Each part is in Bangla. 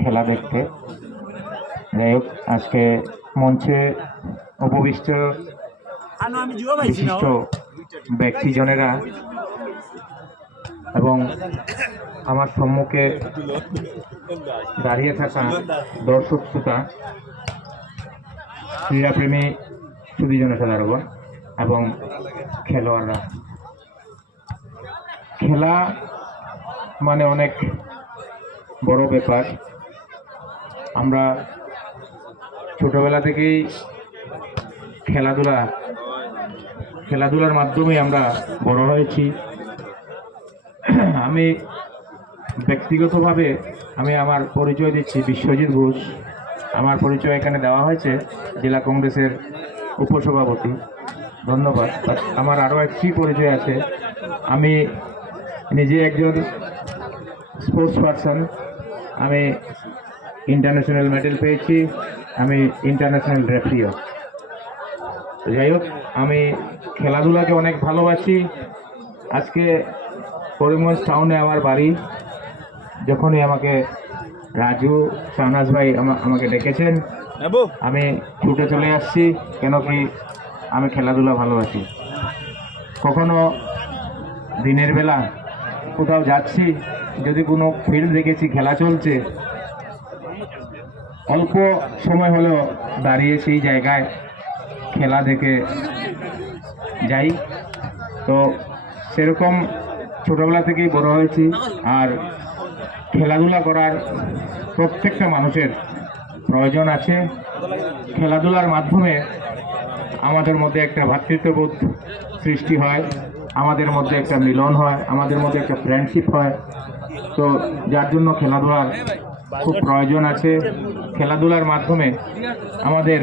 খেলা দেখতে। যাই হোক, আজকে মঞ্চে উপবিষ্ট বিশিষ্ট ব্যক্তিজনেরা এবং আমার সম্মুখে দাঁড়িয়ে থাকা দর্শক শ্রোতা, ক্রীড়াপ্রেমী সুধীজন সাধারণ এবং খেলোয়াড়রা, খেলা মানে অনেক বড় ব্যাপার। আমরা ছোটবেলা থেকেই খেলাধুলার মাধ্যমে আমরা বড় হয়েছি। আমি ব্যক্তিগতভাবে আমার পরিচয় দিচ্ছি বিশ্বজিৎ ঘোষ। আমার পরিচয় এখানে দেওয়া হয়েছে জেলা কংগ্রেসের উপসভাপতি। ধন্যবাদ। আমার আরও একটি পরিচয় আছে, আমি নিজে একজন স্পোর্টস পারসন। আমি ইন্টারন্যাশনাল মেডেল পেয়েছি, আমি ইন্টারন্যাশনাল রেফারিও। যাই হোক, আমি খেলাধুলাকে অনেক ভালোবাসি। আজকে করিমগঞ্জ টাউনে আমার বাড়ি। যখনই আমাকে রাজু শাহনাজ ভাই আমাকে ডেকেছেন, আমি ছুটে চলে আসছি, কেন কি আমি খেলাধুলা ভালোবাসি। কখনো দিনের বেলা কোথাও যাচ্ছি, যদি কোনো ফিল্ড দেখেছি খেলা চলছে, অল্প সময় হলেও দাঁড়িয়ে সেই জায়গায় খেলা দেখে যাই। তো সেরকম ছোটোবেলা থেকেই বড় হয়েছি। আর খেলাধুলা করার প্রত্যেকটা মানুষের প্রয়োজন আছে। খেলাধুলার মাধ্যমে আমাদের মধ্যে একটা ভ্রাতৃত্ববোধ সৃষ্টি হয়, আমাদের মধ্যে একটা মিলন হয়, আমাদের মধ্যে একটা ফ্রেন্ডশিপ হয়। তো যার জন্য খেলাধুলার খুব প্রয়োজন আছে। খেলাধুলার মাধ্যমে আমাদের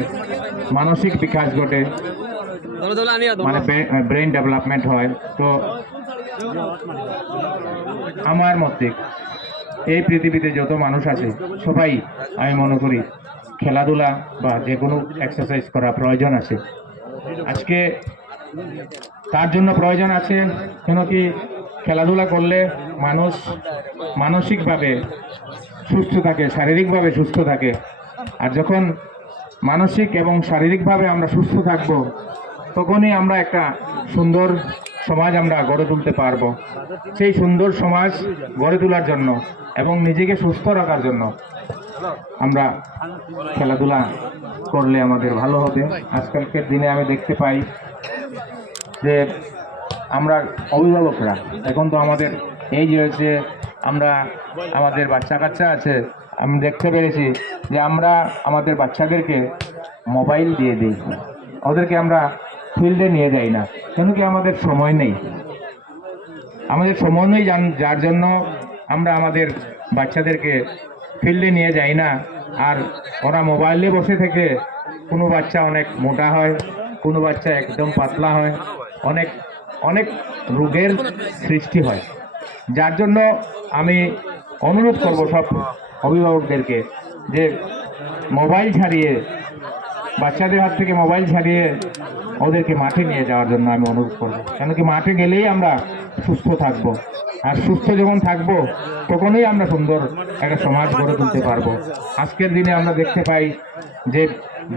মানসিক বিকাশ ঘটে, মানে ব্রেন ডেভেলপমেন্ট হয়। তো আমার মতে এই পৃথিবীতে যত মানুষ আছে সবাই, আমি মনে করি খেলাধুলা বা যে কোনো এক্সারসাইজ করা প্রয়োজন আছে। আজকে তার জন্য প্রয়োজন আছে, কেন কি খেলাধুলা করলে মানুষ মানসিকভাবে সুস্থ থাকে, শারীরিকভাবে সুস্থ থাকে। আর যখন মানসিক এবং শারীরিকভাবে আমরা সুস্থ থাকব, তখনই আমরা একটা সুন্দর সমাজ আমরা গড়ে তুলতে পারবো। সেই সুন্দর সমাজ গড়ে তোলার জন্য এবং নিজেকে সুস্থ রাখার জন্য আমরা খেলাধুলা করলে আমাদের ভালো হবে। আজকালকার দিনে আমি দেখতে পাই যে আমরা অভিভাবকরা, এখন তো আমাদের এই যে হচ্ছে, আমরা আমাদের বাচ্চা কাচ্চা আছে, আমি দেখতে পেরেছি যে আমরা আমাদের বাচ্চাদেরকে মোবাইল দিয়ে দিই, ওদেরকে আমরা ফিল্ডে নিয়ে যাই না, কেন কি আমাদের সময় নেই। যার জন্য আমরা আমাদের বাচ্চাদেরকে ফিল্ডে নিয়ে যাই না। আর ওরা মোবাইলে বসে থেকে কোনো বাচ্চা অনেক মোটা হয়, কোনো বাচ্চা একদম পাতলা হয়, অনেক অনেক রোগের সৃষ্টি হয়। যার জন্য আমি অনুরোধ করব সব অভিভাবকদেরকে যে মোবাইল ছাড়িয়ে, বাচ্চাদের হাত থেকে মোবাইল ছাড়িয়ে ওদেরকে মাঠে নিয়ে যাওয়ার জন্য আমি অনুরোধ করব। কেন কি মাঠে গেলেই আমরা সুস্থ থাকব, আর সুস্থ যখন থাকব তখনই আমরা সুন্দর একটা সমাজ গড়ে তুলতে পারবো। আজকের দিনে আমরা দেখতে পাই যে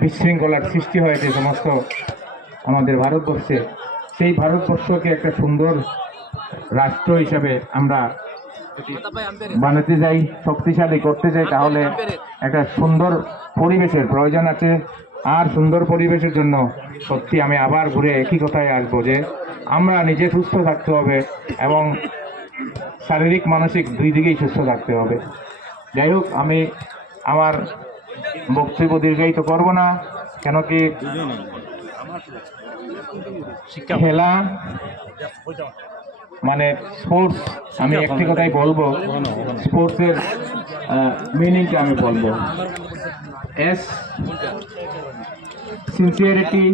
বিশৃঙ্খলার সৃষ্টি হয়েছে সমস্ত আমাদের ভারতবর্ষে। সেই ভারতবর্ষকে একটা সুন্দর রাষ্ট্র হিসাবে আমরা বানাতে যাই, শক্তিশালী করতে চাই, তাহলে একটা সুন্দর পরিবেশের প্রয়োজন আছে। আর সুন্দর পরিবেশের জন্য সত্যি আমি আবার ঘুরে একই কথায় আসবো যে আমরা নিজে সুস্থ থাকতে হবে এবং শারীরিক মানসিক দুই দিকেই সুস্থ থাকতে হবে। যাই হোক, আমি আমার বক্তব্য দীর্ঘায়িত করব না, কেন কি খেলা মানে স্পোর্টস, আমি একটি কথাই বলবো, স্পোর্টসের মিনিংটা আমি বলবো। এস সিনসিয়ারিটি,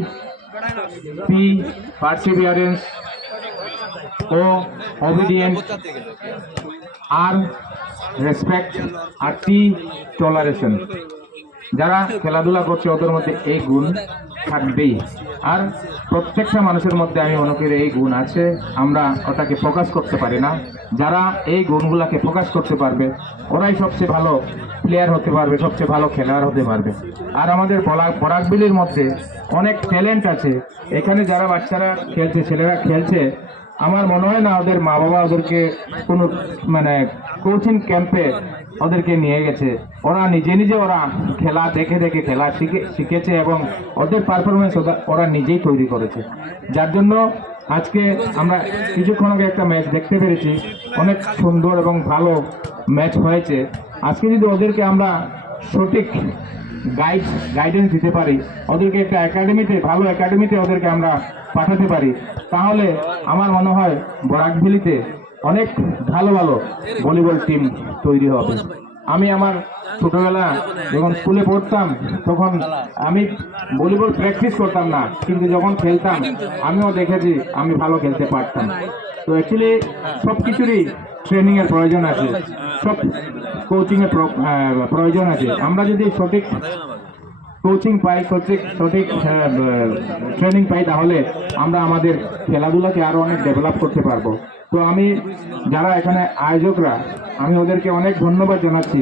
পি পারসিভিয়ারেন্স, ও অবিডিয়েন্স, আর রেসপেক্ট, আর টি টলারেশন। যারা খেলাধুলা করছে ওদের মধ্যে এই গুণ থাকবেই। আর প্রত্যেকটা মানুষের মধ্যে আমি মনে করি এই গুণ আছে, আমরা ওটাকে প্রকাশ করতে পারি না। যারা এই গুণগুলাকে প্রকাশ করতে পারবে ওরাই সবচেয়ে ভালো প্লেয়ার হতে পারবে, সবচেয়ে ভালো খেলোয়াড় হতে পারবে। আর আমাদের বরাকবিলির মধ্যে অনেক ট্যালেন্ট আছে। এখানে যারা বাচ্চারা খেলছে, ছেলেরা খেলছে, আমার মনে হয় না ওদের মা বাবা ওদেরকে কোনো মানে কোচিং ক্যাম্পে ওদেরকে নিয়ে গেছে। ওরা নিজে নিজে ওরা খেলা দেখে দেখে খেলা শিখেছে এবং ওদের পারফরমেন্স ওরা নিজেই তৈরি করেছে। যার জন্য আজকে আমরা কিছুক্ষণ আগে একটা ম্যাচ দেখতে পেরেছি, অনেক সুন্দর এবং ভালো ম্যাচ হয়েছে। আজকে যদি ওদেরকে আমরা সঠিক গাইডেন্স দিতে পারি, ওদেরকে একটা একাডেমিতে, ভালো একাডেমিতে ওদেরকে আমরা পাঠাতে পারি, তাহলে আমার মনে হয় বরাকভ্যালিতে অনেক ভালো ভালো ভলিবল টিম তৈরি হবে। আমি আমার ছোটবেলা যখন স্কুলে পড়তাম তখন আমি ভলিবল প্র্যাকটিস করতাম না, কিন্তু যখন খেলতাম আমিও দেখেছি আমি ভালো খেলতে পারতাম। তো অ্যাকচুয়ালি সব কিছুরই ট্রেনিং এর প্রয়োজন আছে, সব কোচিং এর প্রয়োজন আছে। আমরা যদি সঠিক কোচিং পাই, সঠিক ট্রেনিং পাই, তাহলে আমরা আমাদের খেলাধুলাকে আরো অনেক ডেভেলপ করতে পারবো। তো আমি যারা এখানে আয়োজকরা, আমি ওদেরকে অনেক ধন্যবাদ জানাচ্ছি।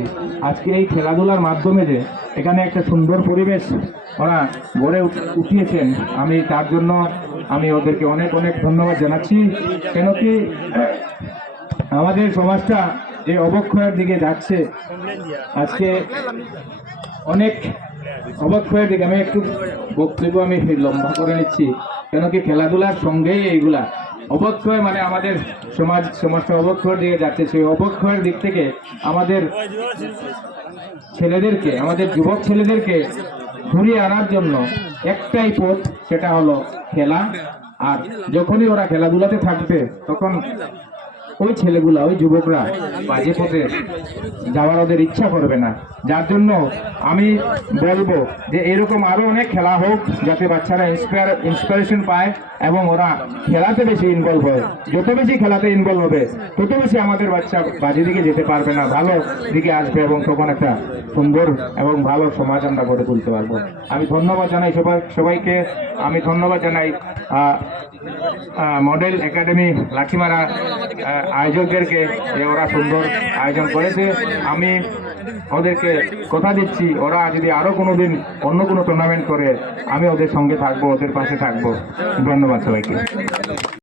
আজকে এই খেলাধুলার মাধ্যমে যে এখানে একটা সুন্দর পরিবেশ ওরা গড়ে উঠিয়েছেন, আমি তার জন্য আমি ওদেরকে অনেক অনেক ধন্যবাদ জানাচ্ছি। কেন কি আমাদের সমাজটা যে অবক্ষয়ের দিকে যাচ্ছে, আজকে অনেক অবক্ষয়ের দিকে, আমি একটু বক্তব্য আমি লম্বা করে নিচ্ছি, কেন কি খেলাধুলার সঙ্গেই এইগুলা অবক্ষয়, মানে আমাদের সমাজটা অবক্ষয়ের দিকে যাচ্ছে। সেই অবক্ষয়ের দিক থেকে আমাদের ছেলেদেরকে, আমাদের যুবক ছেলেদেরকে ঘুরিয়ে আনার জন্য একটাই পথ, সেটা হলো খেলা। আর যখনই ওরা খেলাধুলাতে থাকবে তখন ওই ছেলেগুলা, ওই যুবকরা বাজে পথে যাওয়ার ওদের ইচ্ছা করবে না। যার জন্য আমি বলবো যে এরকম আরো অনেক খেলা হোক, যাতে বাচ্চারা ইন্সপিরেশন পায় এবং ওরা খেলাতে বেশি ইনভলভ হয়। যত বেশি খেলাতে ইনভলভ হবে তত বেশি আমাদের বাচ্চা বাজে দিকে যেতে পারবে না, ভালো দিকে আসবে এবং তখন একটা সুন্দর এবং ভালো সমাজ আমরা গড়ে তুলতে পারবো। আমি ধন্যবাদ জানাই সবাইকে। আমি ধন্যবাদ জানাই মডেল একাডেমি লাঠিমারা আয়োজকদেরকে, যে ওরা সুন্দর আয়োজন করেছে। আমি ওদেরকে কথা দিচ্ছি, ওরা যদি আরো কোনোদিন অন্য কোনো টুর্নামেন্ট করে আমি ওদের সঙ্গে থাকবো, ওদের পাশে থাকবো। ধন্যবাদ সবাইকে।